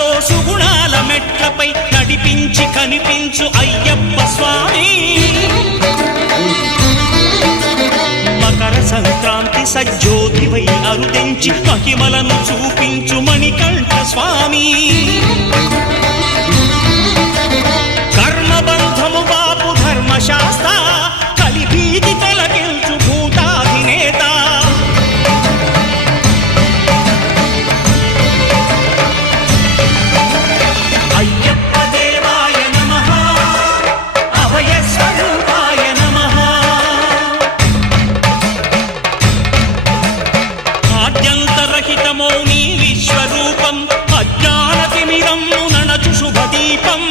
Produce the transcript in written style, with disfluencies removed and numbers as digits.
సుఖాలతో సుగుణాల మెట్లపై నడిపించి కనిపించు అయ్యప్ప స్వామి. మకర సంక్రాంతి సజ్జోతివై అరుదించి మహిమలను చూపించు మణికంఠ స్వామి. కర్మబంధము బాపు ధర్మశాస్త్ర కలిభీతి తొలగించు భూతాధినేత. అయ్యప్ప దేవాయ నమః, అభయ స్వరూపాయ నమః. ఆద్యంతరహితమో నీ విశ్వరూపం, అజ్ఞానతిమిరము నణచు శుభదీపం.